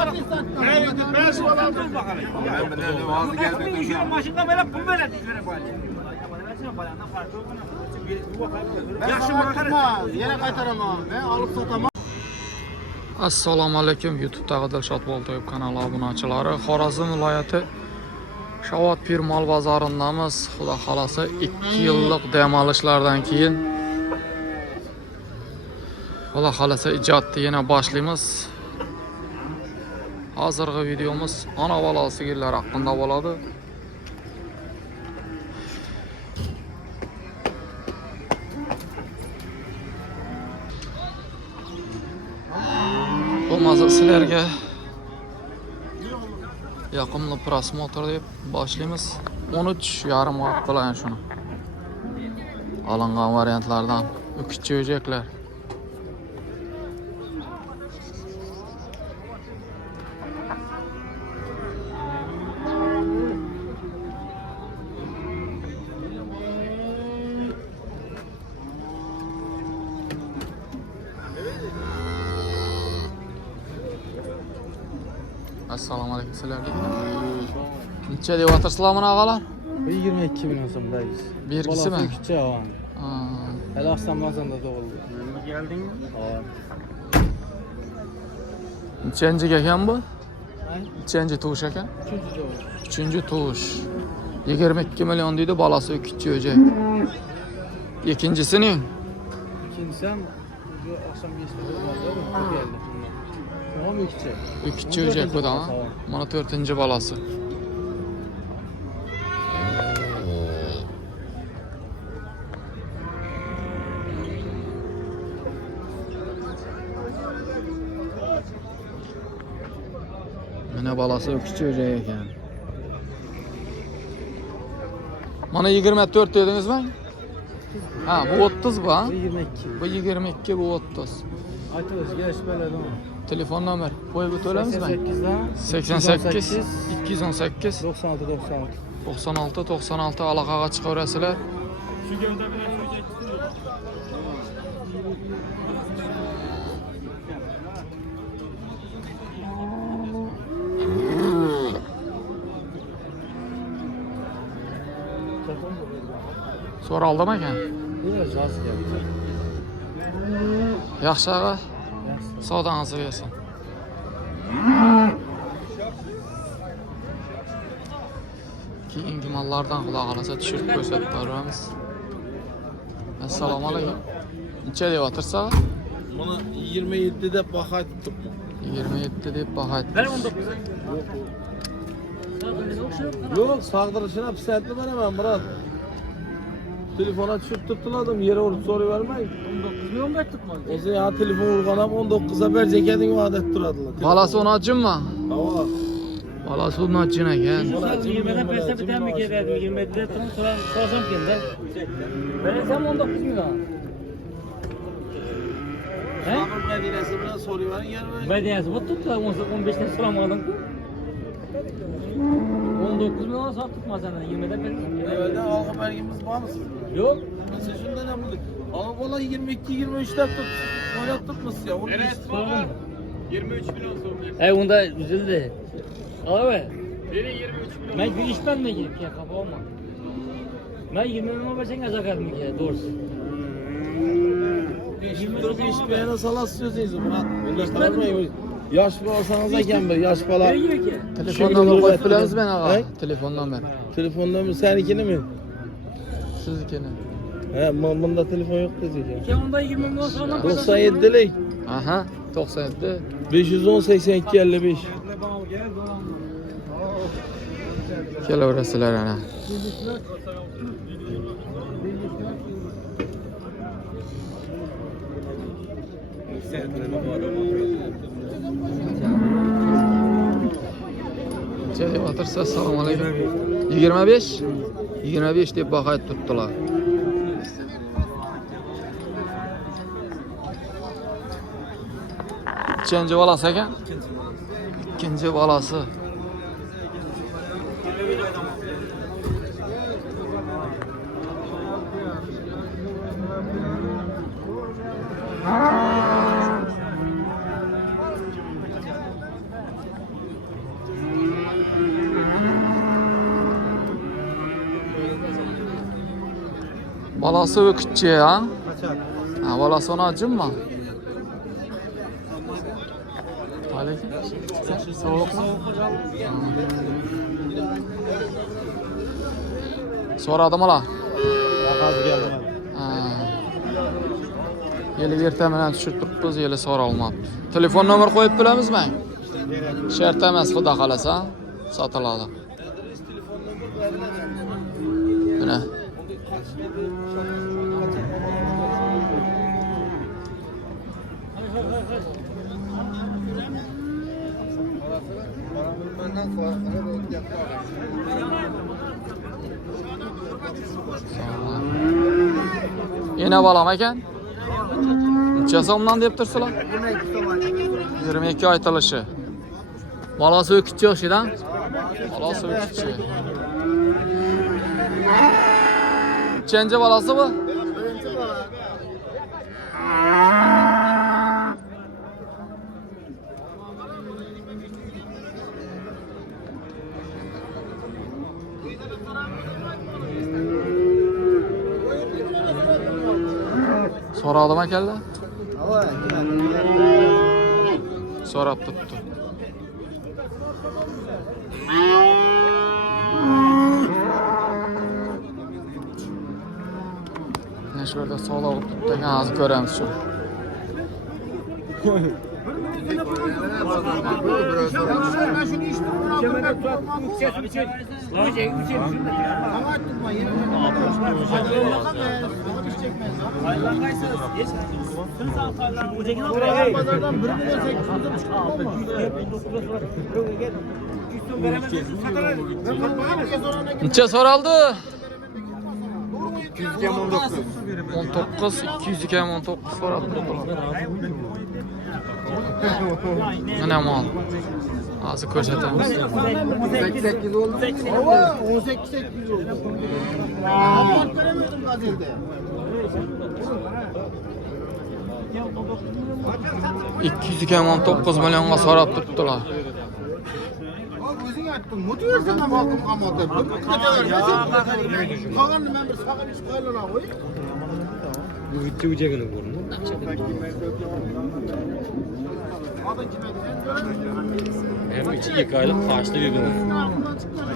Ben de vazı gelmedim. Maşında böyle pul böyle düşüre bari. Yaxşı bakma, yere qaytaramam. Ben alıp satamam. Assalomu alaykum YouTube'dagi Dilshod Boltoyev kanali obunachilari. Xorazm viloyati Shavot Pir mol bozorindamiz. Xudo xolasa 2 yillik dam olishlardan keyin Xudo xolasa ijodni yana boshlaymiz. Hozirgi videomiz ona bola sigirlar haqida bo'ladi. Bo'lmasa sizlarga yoqimli prosmotr deb boshlaymiz. 13,5 vaqt bilan shuni. Olingan variantlardan ukchi o'jaklar. Assalomu alaykum sizlarga. Necha deb o'tirsizlarmi og'alar? 22 milyon so'mdayız. Bergisimi? Küçük ha. Hali Ramazonda doğuldu. Geldingmi? Ha. Nechanchi ekan bu? Nechanchi tug'ish ekan? 3-chi tug'ish. 22 milyon deydi, balasi ukchi o'jak. Ikkinchisining? İkincisi ham akşam 5'te bo'ldi. Geldi. Tamam ikisi. Ukchi o'jak bu da. Mana 4-chi balasi. Mana balasi ukchi o'jak ekan. Mana 24 dedingizmi? Ha, bu 30 bu ha? 22. Bu 22, bu 30. Aytıyoruz geliş böyle değil mi? Telefon nomer qo'yib o'tamiz mi? 88 218 96 96 96 aloqaga chiqaverasizlar. So'raldimi ekan? Biraz az geldi. Yaxshi ağa. Savdangizni bersin. Keyingi mallardan xudo xolasa tushirib ko'rsatib boramiz. Assalomu alaykum. Necha deb o'tirsa? Buna 27 deb baha tuttuk. 27 deb baho aytdi. Ben 19. Yok sağdırışına pisatlı veremem Murat. Telefona düşüp tutuladım yere vurup soru vermeyin. 19 milyon verdik mi? O zaman ya telefon vurganam 19'a verecek edin o adet duradılar. Balasi 10'acınmı? Hava. Balasi 10'acın ekan. 20'den peste biten mi kederdim? 20'de sorsam kendi. Versem 19 milyon. He? Sabır Medine'si biraz soru verin yer verin. Medeniyeti bu tuttu. 15'ten soramadım. 19 milyon sattık masana. 20'den peste. Evet halka belgemiz var mı sizin? Yok. Mesela şundan ne bulduk? Ama valla 22-23 dakika oynattık ya? Evet. Sorun. 23 milyon sonra. Onda üzüldü. Abi. Biri 23 milyon. Ben bir iş ben mi girip ya kapı olma. Ben 20 milyon versen kazakarım ki doğrusu. Dur bir iş beğene salat sözüyüz Murat. Bunlar tanımayın. Yaş mı olsanız da gel yaş falan. Nereye gidiyor ki? Telefon nomer qo'yib bilamiz men ağa. He? Telefon nomer. Telefonda mı senikini mi? Siznikini. He bunda telefon yok dedi ya. Ki onda 20 milyon sonra 97'lik. Aha, 97. 510 82 55. Kelaverasizlar ana. Necha deb o'tirsa, assalomu alaykum. 25? 25 deb baho aytib turibdilar. Nechanchi bolasi ekan? Ikkinchi bolasi. Balası ve küçüğü ha? Ha, balası ona acım mı? Aleyküm. Soğuk mu? Soradım ala. Yeli ertemenen tushirtiribmiz, yeli so'ralmabdi. Telefon nomer qo'yib bilamizmi? Shart emas, xudo xolasa sotiladi. Mana. Yine balam ekan. Necha so'mdan deb tursalar? 22 aytilishi. Balasi o'kitchi yo'qshidan? Balasi o'kitchi. Nechanchi balasi bu? So'radim akalla. So'rab tutdi. Ne şu yerda sağda olib tutdi, hozir ko'ramiz shu. Necha so'raldi? 19, 200 iken 19 so'raldi. Mana mal. Hozir ko'rsatamiz. 18 oldu. 18 oldu. Apart veremedim gazelde. 200 iken 19 milyonga so'rab turibdilar. O'zing aytding, mut versan ham hokim qamaldi. Bir ketavermasin. Qolganni men bir saqib ichib qo'ylaram qo'y. Bu bitta ujagini ko'rdi. Hem 2 aylık kaçtı bir gün.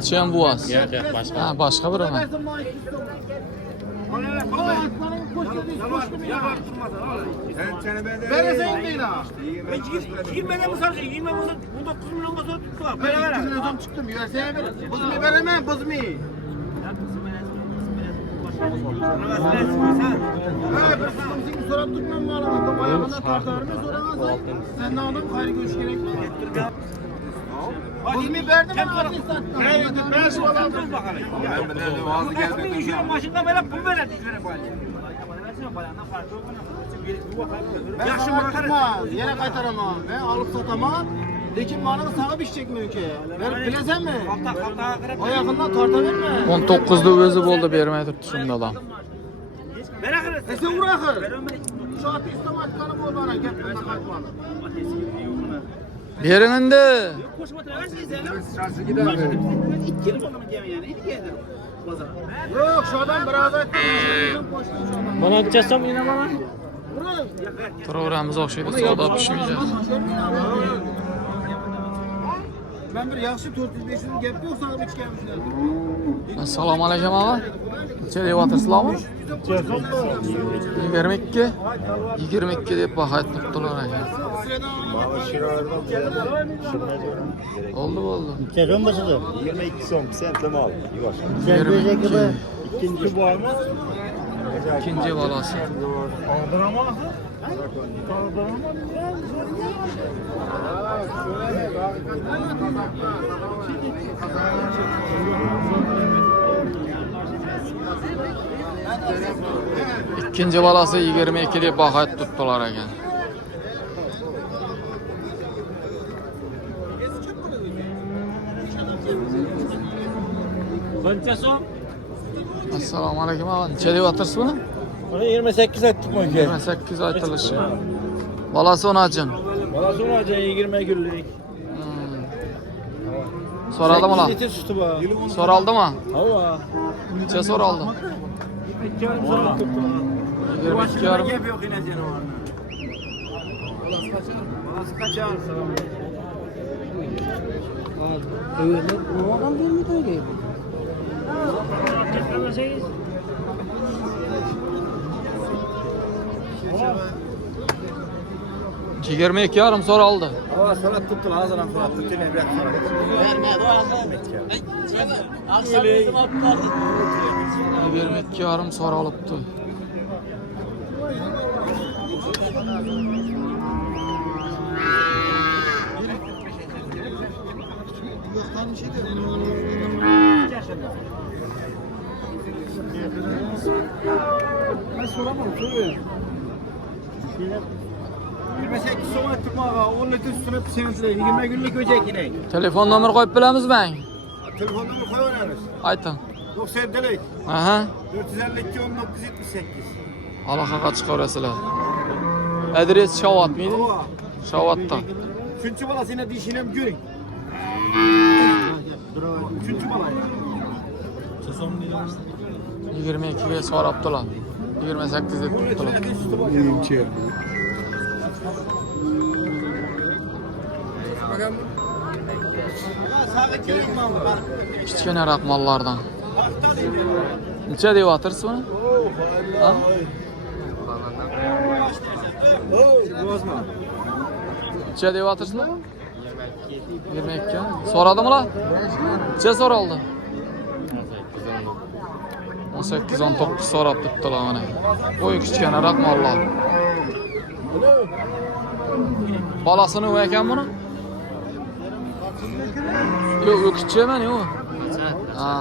Sen bu az. Yok başka. Ha, başka biri mi? Veresen değil ha. 20'den mi sarıcı? 20 mi? 19 milyon basar tuttu. Ben 2 milyon çıktım. Versene ver. Bızmı veremem, bızmı. Ha, bir sıkıntı sorup tutmam mı alamam? Ayağında tartarını soramazsın. Sen ne adam gayrı görüş gerek mi? Bızmı verdim ben ateş sattım. Ben şu adamım bakalım. Ağzı gelmedi. Düşüyor maşında böyle pul verir. Yaxshi bakma, yere qaytaramam. Ben alıp satamam. Lekin bana sağıp içecek mi ülke? Verip bilesen mi? Ayağından tartaverme. 19'da o'zi bo'ldi, bermay turibdi shunda adam. Sen uğraşır. Şu atı istematkanı bol bana gel bundan qaytmalı. Bering endi. Yok şu adam biraz aytdi. Bana açarsam yine bana. Turaveramiz o'xshaydi, savdo pishmaydi. Ben bir yaxshi 400-500 gap yo'q sağıp içkenmişler. Assalomu alaykum aka. Necha deyotirsizlarmi? 22. 22 deb baho aytibdilar aka. Oldu. Sezon başladı. 22 so'm sentlama al. Yuvar. Sen diyecek gibi İkinci bu arma. İkinci balası. İkinci balası 22 deb baho aytib tutdilar ekan. Qancha so'm? Assalomu alaykum aka. Necha deyotirsiz buni? Bana 28 ettik mi ki? 28 aytilishi. Balasi onachin. Bana sonra 20 günlük. So'raldimi lan? Litre sütü var. So'raldimi? Hava. Necha so'raldi? 22,5. Yapıyor yine canavarını. Balası kaçar. Yigirma ikki yarim so'raldi. Hava salat tuttu ağzına salat tuttu ne bir salat. Yigirma ikki yarim so'ralibdi. Ben soramam soruyor. 28 soğuk ettik mağa, 10 litre üstüne pişirmişler, 20 günlük böcek yine. Telefon nomer qo'yib bilamizmi? Telefonlarını koyuyoruz. Ayting. 97'lik, Aha. 452 1978. Aloqaga chiqaverasizlar. Adres Shovot miydi? Hava. Shovotda. Üçüncü balası yine dişini hem görün. Üçüncü bala. 22ga so'rabdilar. 28 deb 10 turibdilar. litre üstü bak. Sağa gelin mi abi? Kichkinaroq mollardan. Necha deyotirsiz buni? Ha? Bozma. Necha deyotirsizlar? 22. So'radimlar? Necha so'raldi? 18-19 so'rab debdilar mana. Qo'y kichkinaroq mollar. Bolasini u ekan buni? Yo'q, u kichkimi yo'q. Ha.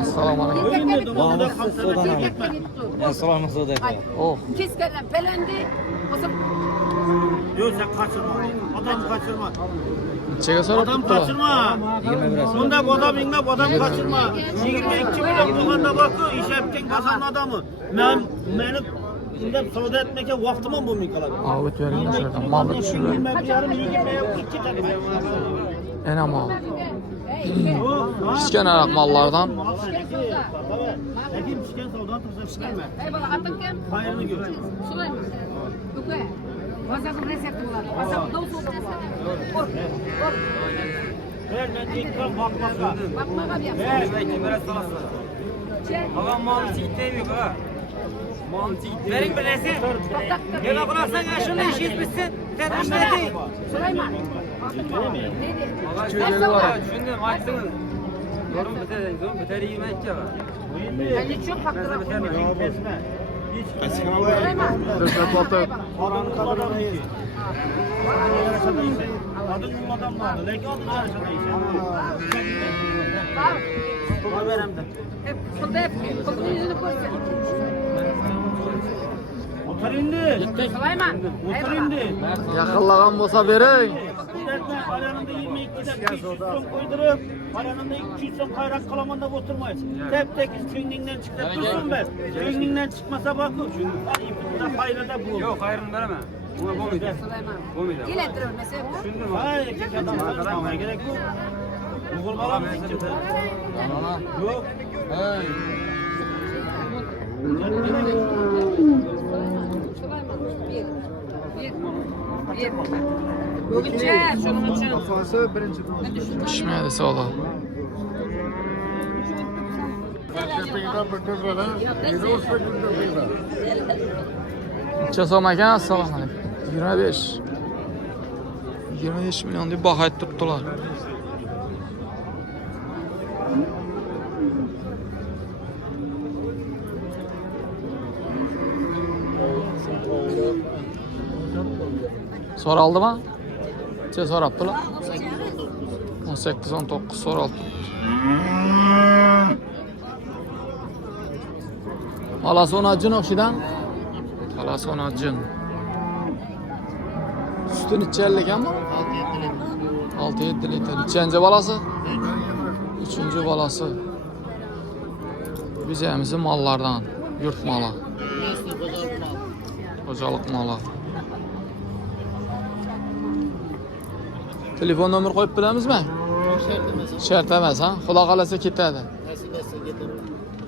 Assalomu alaykum. Assalomu alaykum. Oh. Keskenler felendi. O zaman Yok sen kaçırma. Adam kaçırma. Nechaga so'rab Adam debdilar? kaçırma. Bunda bu adam inle bu adam kaçırma. 22 milyon bulganda bakı iş yapken kazanın adamı. Benim bunda savda etmeke vaktim bu mu kalan? Ha, o't bering o'shadan. Molni tushirib. 21 yarım 22 tane. Ana mol. Kichkinaroq mollardan. Lakin pişken savdan tursa pişirme. eyvallah atın kim? Hayırını gör. Süleyman. Duke. Vasakın resepti var. Vasakın davul soğuk. Kork. Kork. Ver ben de ikram bakmaka. Bakmağa bir yapsın. Çek. Babam malını çiğitemiyor ha. Malını çiğit. Verin bir resim. Gel bıraksan ya şunu iş bitsin. Dedim ne değil. Süleyman. Atın bana. Neydi? Şöyle var. Düşündüm açtınız. Yorum biter yemek ya. Ben de çok haklı. Kesme. Süleyman. Paranın kadar değil. Adın yolmadan vardı. Leki adın Var. veremde. Hep fıldı hep. Fıldının yüzünü koysun. Otur indi. Süleyman. Otur indi. Yaqinlagan bo'lsa bering. Ayağında 22'den 500 son koydurup ayağında 200 son kayrak kalamanda oturmayız. Tek köyünden çıktı dursun ben. Köyünden çıkmasa bakın. Ayıpında hayırda bulun. Yok hayrını vereme. Buna bu muydu? Süleyman. Bu muydu? Dilettirir mesela. Düşündüm. Hayır, erkek adam tanışmamaya gerek yok. Uğurmalar mı için? Yok. Süleyman. Bir. Bugünce şunun için. Kafası birinci. Ben düşündüm. Pishmaydi savdo. Necha so'm ekan? Assalomu alaykum. 25. 25 million deb baho aytibdilar. So'raldimi? Necha so'rabdilar? 18-19 so'raldi. Palasonajin o'shidan. Palasonajin. Sütün içerlik ama. 6-7 litr. Üçüncü balası? Üçüncü balası. Bizimizin mallardan. Yurt malı. Hocalık malı. Telefon nömrü koyup bilemiz mi? Şart emas ha? Xudo kalasa ketadi.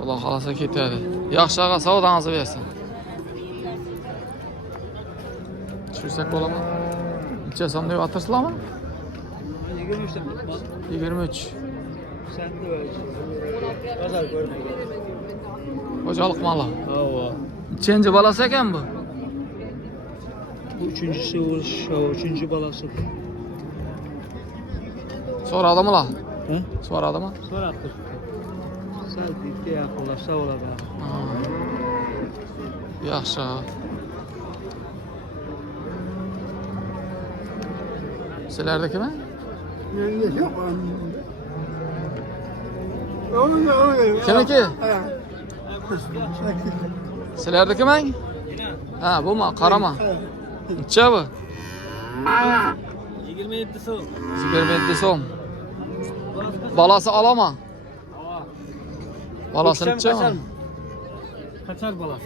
Xudo kalasa ketadi. Yaxshi ağa savdanızı versin. Tushirsak bo'ladimi? Necha so'm deb o'tirsizlarmi? 23'ten. 23. Sen de öyle. Pazar görmeyin. Hocalık malı. Hava. Nechanchi balasi ekan bu? Bu üçüncüsü oluş, üçüncü balası. So'radimi la? He? So'radimi? Sonra attır. Sen de yapılar, sağ ola be. Yaxshi. Sizlardakimi? Kimniki? Sizlardakimi? Ha, bu mu? Qarama. Necha bu? 27 so'm. 27 so'm. Balasi olama. Balasi necha? Kaçar balası.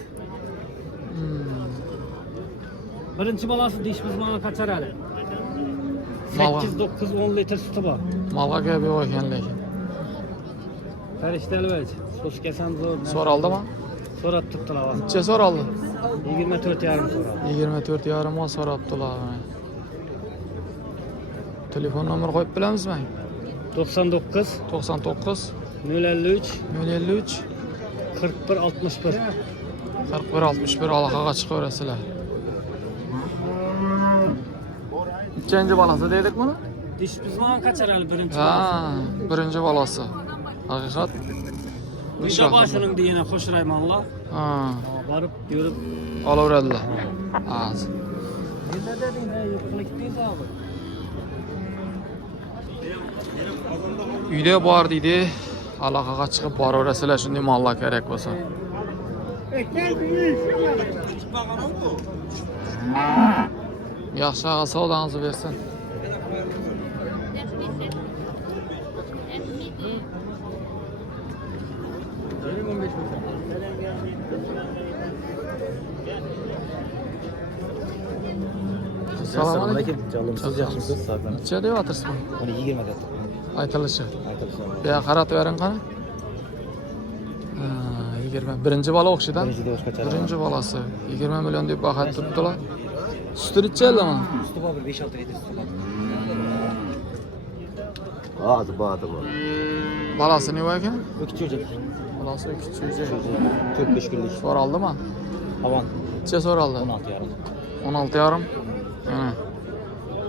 Birinci balası diş buzmağına kaçar hali. Mala. 8-9-10 litre sütü var. Malga gap yo'q ekan lekin. Ferişteli veç. Sos kesen zor. So'raldimi? Sorat tuttular var. Necha so'raldi? 24 yarım sonra. 24,5 mol so'rabdilar. Telefon nomeri qo'yib bilamizmi? 99 99 053 053 41 61. 41 61 aloqaga chiqaverasizlar. Nechanchi balasi dedik buni? Diş buzmağına kaçar hali birinci balası. Ha, birinchi balasi. Haqiqat. Uyda başının diyene koşuraymanlar. Ha, Varıp yürüp. olaveradilar. Az. Ne dedin he? Yıkılık değil abi. Uyda bor deydi. Aloqaga chiqib boraverasizlar shunday mollar kerak bo'lsa. Yaxshi ağa savdangizni bersin. Assalomu alaykum. Canlımsız yaşımsız zaten. Necha deyotirsiz buni? Onu 20 dedi. Aytilishi. Arkadaşlar. Bu yoqqa qaratib bering qani. Ha, 20. Birinchi bola o'xshaydi. Birinci de hoş kaçar. Birinchi bolasi 20 million deb baho turibdilar. Suti necha yildimi? Üstü var 5-6 litre üstü var. Hadi hadi bu. Bolasi ne ekan? Ökü çocuk. Bolasi 200. 4-5 günlük. So'raldimi? Havan. Necha so'raldi? 16 yarım. 16,5.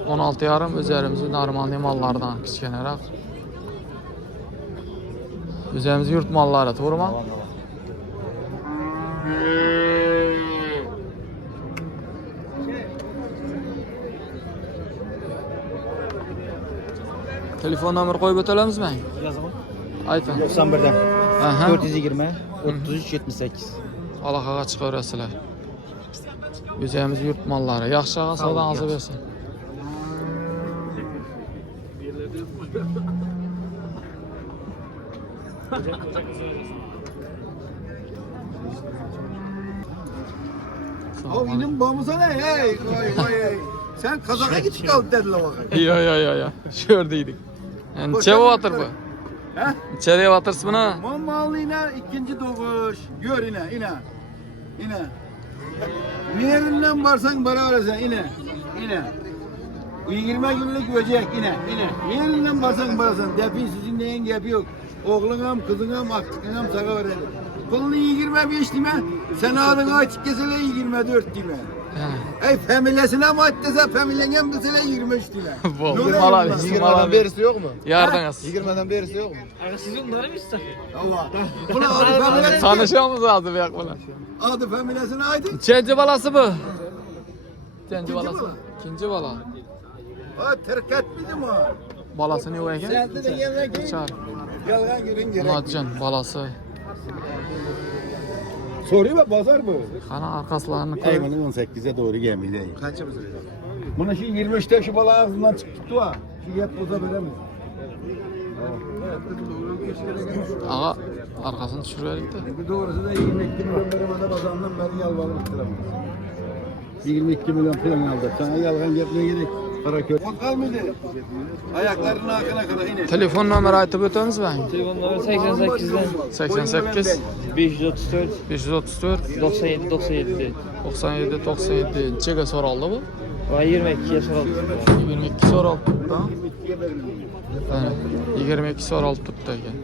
Mana 16,5 o'zlarimizni normal mallardan kichkinaroq. O'zimiz yurt mollari, to'g'rimi? Havan havan. Telefon nomeri qo'yib o'talamizmi? Yazalım. Ayting. 91'den. Aha. 420 33 78. Aloqaga chiqaverasizlar. O'zimiz yurt mollari. Yaxshi ağa savdangizni bersin. Oyunun bağımıza ne? Hey, vay. Sen kazaka git kal dediler bakayım. Yo. Şördeydik. Necha bo'yotir bu? He? Necha deyotirsiz buni? Mammalıyla ikinci doğuş. Gör ine. Nerinden varsan bana öylesen ine. Bu 20 günlük böcek ine. Nerinden varsan varsan. Depi sizin neyin depi yok. Oğlunam, kızınam, aklınam sana verelim. Kulunu 25 dime. Sen adını açık kesele 24 dime. Ey familyasına mı attıysa familyene mesela 23 dime. Bu mallar, mallar berisi yok mu? Yardınız. 20'den berisi yok mu? Aga sizin bunları mı ister? Allah. Buna adı familyasına. Tanışıyoruz adı bir yakına. Adı familyasına aydın. Neçinci balası bu? Neçinci balası? bala. İkinci bala. O terkat bizim o. Balası ne o eken? Sen de yemek yiyin. Çağır. Yalgan günün gerek. Muratcan balası. Soruyor bak pazar bu. Kana arkaslarını koy. Eyvallah 18'e doğru gelmeydi. Kaçımız? Buna şimdi 23'te şu balığı ağzından çıktı ha. Şu yap boza veremez. Ağa arkasını düşürüverik de. Bir doğrusu da 22 milyon benim adam azamdan beri yalvarmak istemem. 22 milyon falan aldı. Sana yalgan yapmaya gerek. Para kötü. Kal mıydı? Ayaklarının arkana kadar yine. Telefon nomeri aytıp ötemiz ben. Telefon numara 88'den 88 534 534 97 97. 97 97. Çeke soraldı bu. Va 22'ye soralım. 22 soraldı. Yani 22 soraldı tuttu ekan.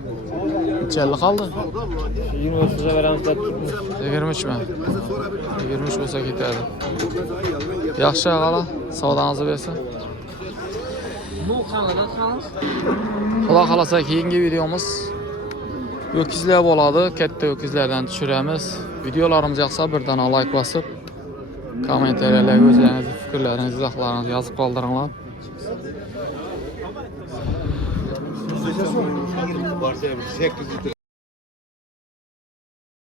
Neçeli kaldı? 23'e veremiz de tutmuş. 23 mi? 23 olsa ketadi. Yaxshi ag'ala, savdoңizni bersin. Xudo xolasa keyingi videomuz öküzler bo'ladi. Katta öküzlerdan tushiramiz. Videolarimiz yoqsa birdan like bosib, kommentariylarga o'zlaringiz fikrlaringizni, izohlaringizni yozib qoldiringlar. Varsa 8 litre